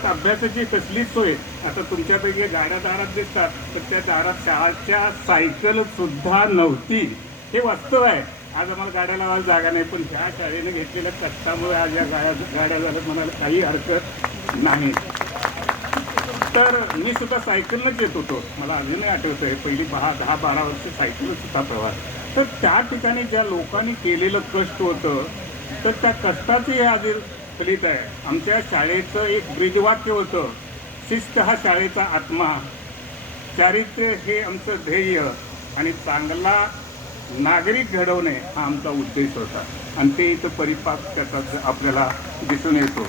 शाळेत अभ्यासाची कसलीच सोय, आता तुमच्यापैकी गाड्या दारात दिसतात तर त्या दारात शाळाच्या सायकलसुद्धा नव्हती. हे वास्तव आहे. आज आम्हाला गाड्या लावायला जागा नाही, पण ह्या शाळेने घेतलेल्या कष्टामुळे आज या गाड्या झाल्यात म्हणायला काही हरकत नाही. तर मी सुद्धा सायकलनंच येत होतो. मला अजूनही आठवतं आहे, पहिली 10-12 वर्ष सायकलच होता प्रवास. तर त्या ठिकाणी ज्या लोकांनी केलेलं कष्ट होतं, तर त्या कष्टाचं हे आज फलित आहे. आमच्या शाळेचं एक ब्रीदवाक्य होतं, शिस्त हा शाळेचा आत्मा, चारित्र्य हे आमचं ध्येय आणि चांगला नागरिक घडवणे हा आमचा उद्देश होता. आणि ते इथं परिपाक त्याचा आपल्याला दिसून येतो.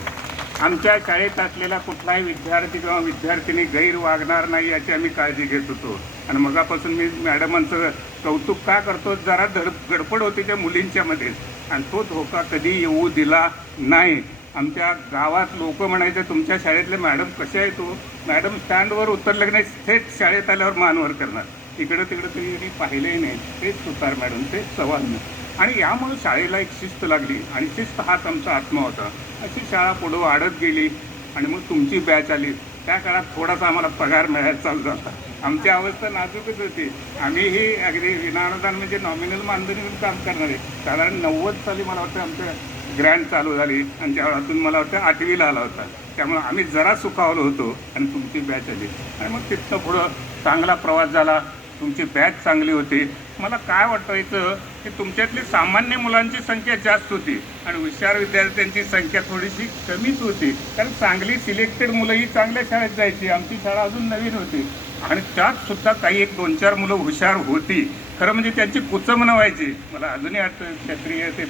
आमच्या शाळेत असलेला कुठलाही विद्यार्थी किंवा विद्यार्थिनी गैर वागणार नाही याची आम्ही काळजी घेत होतो. आणि मगापासून मी मॅडमांचं कौतुक का करतो, जरा गडबड होती त्या मुलींच्यामध्ये आणि तो धोका कधी येऊ दिला नाही. आमच्या गावात लोक म्हणायचे, तुमच्या शाळेतले मॅडम कसे आहे? तो मॅडम स्टँडवर उतरले की नाही थेट शाळेत आल्यावर मानवर करणार. इकडं तिकडं तरी पाहिलंही नाही, तेच सुतार मॅडम, तेच सवाल नाही. आणि यामुळे शाळेला एक शिस्त लागली आणि शिस्त हाच आमचा आत्मा होता. अशी शाळा पुढं वाढत गेली आणि मग तुमची बॅच आली. त्या काळात थोडासा आम्हाला पगार मिळायला चालू झाला. आमची अवस्था नाजूकच होती. आम्हीही अगदी विनाअनुदान म्हणजे नॉमिनल मानधनीवर काम करणारे. साधारण 90 साली मला वाटतं आमचं ग्रँड चालू झाली आणि त्यावेळातून मला वाटतं 8वीला आला होता. त्यामुळे आम्ही जरा सुखावलो होतो आणि तुमची बॅच आली आणि मग तिथनं पुढं चांगला प्रवास झाला. तुमची बॅच चांगली होती. मला काय वाटायचं की तुमच्यातली सामान्य मुलांची संख्या जास्त होती आणि हुशार विद्यार्थ्यांची संख्या थोडीशी कमीच होती. कारण चांगली सिलेक्टेड मुलंही चांगल्या शाळेत जायची. आमची शाळा अजून नवीन होती आणि त्यात सुद्धा काही 1-2-4 मुलं हुशार होती. खरं म्हणजे त्यांची कुचमणं व्हायची. मला अजूनही आठवतं, क्षत्रिय ते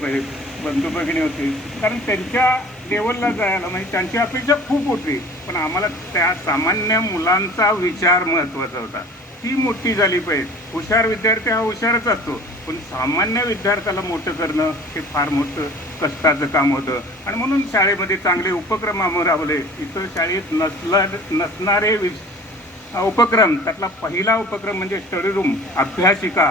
बंधू भगिनी होती, कारण त्यांच्या लेवलला जायला म्हणजे त्यांची अपेक्षा खूप होती. पण आम्हाला त्या सामान्य मुलांचा विचार महत्त्वाचा होता. ती मोठी झाली पाहिजे. हुशार विद्यार्थी हा हुशारच असतो, पण सामान्य विद्यार्थ्याला मोठं करणं हे फार मोठं कष्टाचं काम होतं. आणि म्हणून शाळेमध्ये चांगले उपक्रम आम्ही राबवले. इतर शाळेत नसणारे उपक्रम, त्यातला पहिला उपक्रम म्हणजे स्टडी रूम, अभ्यासिका.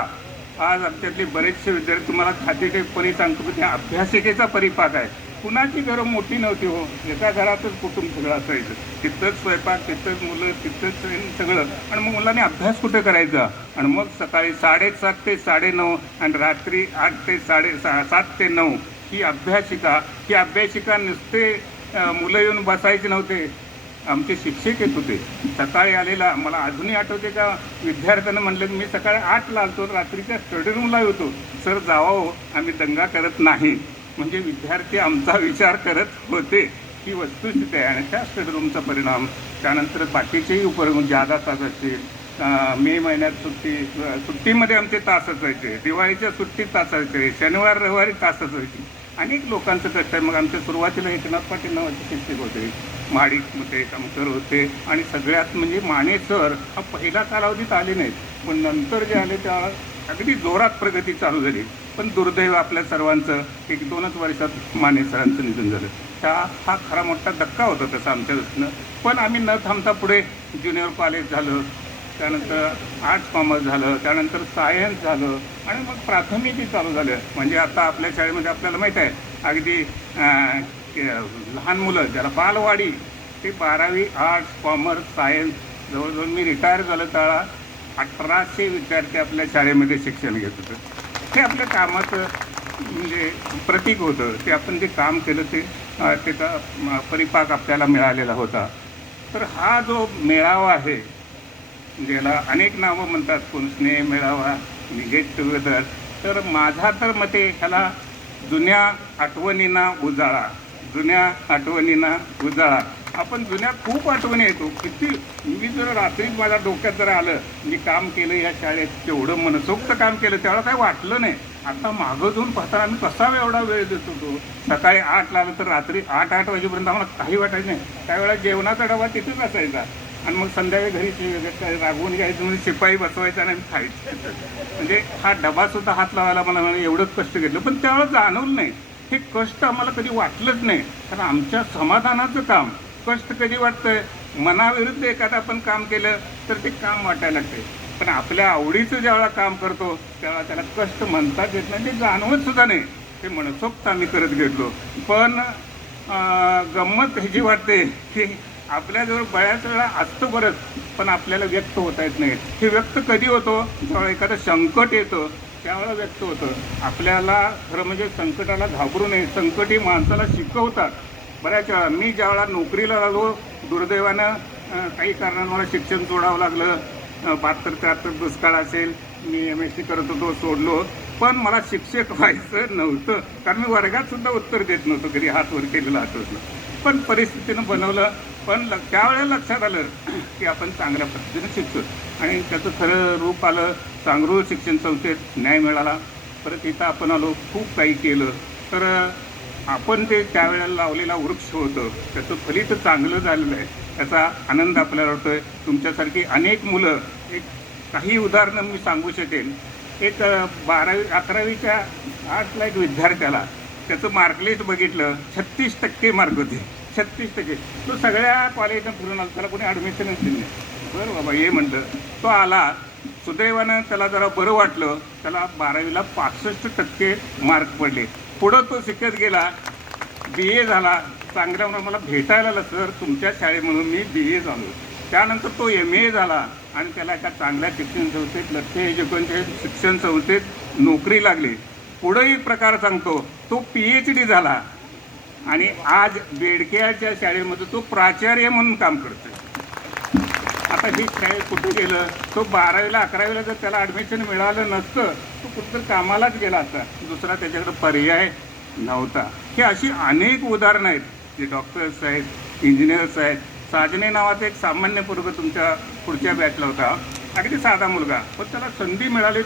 आज आमच्यातले बरेचसे विद्यार्थी तुम्हाला खात्रीशीरपणे सांगतो की त्या अभ्यासिकेचा परिपाक आहे. कुणाची घरं मोठी नव्हती हो, एका घरातच कुटुंब सगळं असायचं. तिथंच स्वयंपाक, तिथंच मुलं, तिथंच सगळं. आणि मग मुलांनी अभ्यास कुठे करायचा? आणि मग सकाळी 7:30 ते 9:30 आणि रात्री 8 ते 7 ते 9 ही अभ्यासिका नुसते मुलं येऊन बसायचे नव्हते, आमचे शिक्षक येत होते. सकाळी आलेला मला अजूनही आठवते का विद्यार्थ्यांना म्हणलं, मी सकाळी 8ला आलतो, रात्रीच्या स्टडी रूमला होतो. सर जावा हो, आम्ही दंगा करत नाही. म्हणजे विद्यार्थी आमचा विचार करत होते, ही वस्तुस्थिती आहे. आणि त्या स्टडी रूमचा परिणाम त्यानंतर बाकीचेही उपक्रम जादा तास असतील. मे महिन्यात सुट्टीमध्ये आमचे तास असायचे, दिवाळीच्या सुट्टीत तास असायचे, शनिवार रविवारी तास असायचे. अनेक लोकांचं कष्ट आहे. मग आमच्या सुरुवातीला एकनाथ पाटील नावाचे शिक्षक होते, महाडिकमध्ये कामकर होते. आणि सगळ्यात म्हणजे माने सर हा पहिला कालावधीत आले नाहीत, पण नंतर जे आले त्या अगदी जोरात प्रगती चालू झाली. पण दुर्दैव आपल्या सर्वांचं 1-2च वर्षात माने सरांचं निधन झालं. हा खरा मोठा धक्का होता तसा आमच्या दृष्टीनं. पण आम्ही न थांबता पुढे ज्युनियर कॉलेज झालं, त्यानंतर आर्ट्स कॉमर्स झालं, त्यानंतर सायन्स झालं आणि मग प्राथमिकही चालू झालं. म्हणजे आता आपल्या शाळेमध्ये आपल्याला माहीत आहे अगदी लहान मुलं ज्याला बालवाडी ते 12वी आर्ट्स कॉमर्स सायन्स, जवळजवळ मी रिटायर झालं त्यावेळा 1800 विद्यार्थी आपल्या शाळेमध्ये शिक्षण घेत होतं. हे आपल्या कामाचं म्हणजे प्रतीक होतं. ते आपण जे काम केलं ते त्याचा परिपाक आपल्याला मिळालेला होता. तर हा जो मेळावा आहे, ज्याला अनेक नावं म्हणतात, कोण स्नेह मेळावा, गेट टुगेदर, तर माझा तर मते ह्याला जुन्या आठवणींना उजाळा, जुन्या आठवणींना उजाळा. आपण जुन्या खूप आठवणी येतो. किती मी जर रात्री माझ्या डोक्यात जर आलं, मी काम केलं या शाळेत, तेवढं मनसोक्त काम केलं, त्यावेळेला काही वाटलं नाही. आता मागं जाऊन पाहताना आम्ही कसा एवढा वेळ देत होतो. सकाळी 8ला आलं तर रात्री 8 वाजेपर्यंत आम्हाला काही वाटायचं नाही. त्यावेळेला जेवणाचा डबा तिथेच असायचा आणि मग संध्याकाळी घरी रागवून घ्यायचं, म्हणजे शिपाई बसवायचा आणि खायचं. म्हणजे हा डबासुद्धा हात लावायला मला म्हणजे एवढंच कष्ट घेतलं. पण त्यावेळेला जाणवलं नाही, हे कष्ट आम्हाला कधी वाटलंच नाही. कारण आमच्या समाधानाचं काम कष्ट कधी वाटतंय, मनाविरुद्ध एखादं आपण काम केलं तर ते काम वाटायला लागते. पण आपल्या आवडीचं ज्यावेळेला काम करतो त्यावेळेला त्याला कष्ट म्हणताच येत नाही, ते जाणवत सुद्धा नाही. ते मनसोक्त आम्ही करत घेतलो. पण गंमत ह्याची वाटते की आपल्याजवळ बऱ्याच वेळा असतं बरंच, पण आपल्याला व्यक्त होता येत नाही. हे व्यक्त कधी होतो? जेव्हा एखादं संकट येतं त्यावेळेला व्यक्त होतं. आपल्याला खरं म्हणजे संकटाला घाबरू नये. संकट ही माणसाला शिकवतात. बऱ्याच वेळा मी ज्यावेळेला नोकरीला लागलो, दुर्दैवानं काही कारणानं मला शिक्षण सोडावं लागलं. 72-73 दुष्काळ असेल, मी MSc करत होतो, सोडलो. पण मला शिक्षक व्हायचं नव्हतं, कारण मी वर्गात सुद्धा उत्तर देत नव्हतो, कधी हात वर केलेलं आठवलं. पण परिस्थितीनं बनवलं. पण त्यावेळेला लक्षात आलं की आपण चांगल्या पद्धतीनं शिकतो आणि त्याचं खरं रूप आलं. सांगरूळ शिक्षण संस्थेत न्याय मिळाला. परत इथं आपण आलो, खूप काही केलं. तर आपण ते त्यावेळेला लावलेला वृक्ष होतं, त्याचं फलित चांगलं झालेलं आहे, त्याचा आनंद आपल्याला होतो आहे. तुमच्यासारखी अनेक मुलं, एक काही उदाहरणं मी सांगू शकेन. एक 12वी-11वीच्या आर्ट्सला एक विद्यार्थ्याला त्याचं मार्कलिस्ट बघितलं, 36% मार्क होते. 36%. तो सगळ्या कॉलेजनं फिरून आला, त्याला कोणी ॲडमिशनच दिली नाही. बरं बाबा ये म्हणलं. तो आला. सुदैवानं त्याला जरा बरं वाटलं. त्याला 12वीला 65% मार्क पडले. पुढं तो शिकत गेला, BA झाला. चांगल्या म्हणून मला भेटायला आलं, सर तुमच्या शाळेमधून मी BA झालो. त्यानंतर तो MA झाला आणि त्याला एका चांगल्या शिक्षण संस्थेत, लक्ष्य एज्युकेशन शिक्षण संस्थेत नोकरी लागली. पुढंही प्रकार सांगतो, तो PhD झाला आणि आज बेडक्याच्या शाळेमध्ये तो प्राचार्य म्हणून काम करतो. आता ही शाळेत कुठं गेलं? तो 12वीला-11वीला जर त्याला ॲडमिशन मिळालं नसतं, तो कुठंतरी कामालाच गेला असता. दुसरा त्याच्याकडे पर्याय नव्हता. ही अशी अनेक उदाहरणं आहेत. जे डॉक्टर्स आहेत, इंजिनियर्स आहेत. साजने नावाचा एक सामान्य पोरगा तुमच्या पुढच्या बॅचला होता, अगदी साधा मुलगा, पण त्याला संधी मिळाली.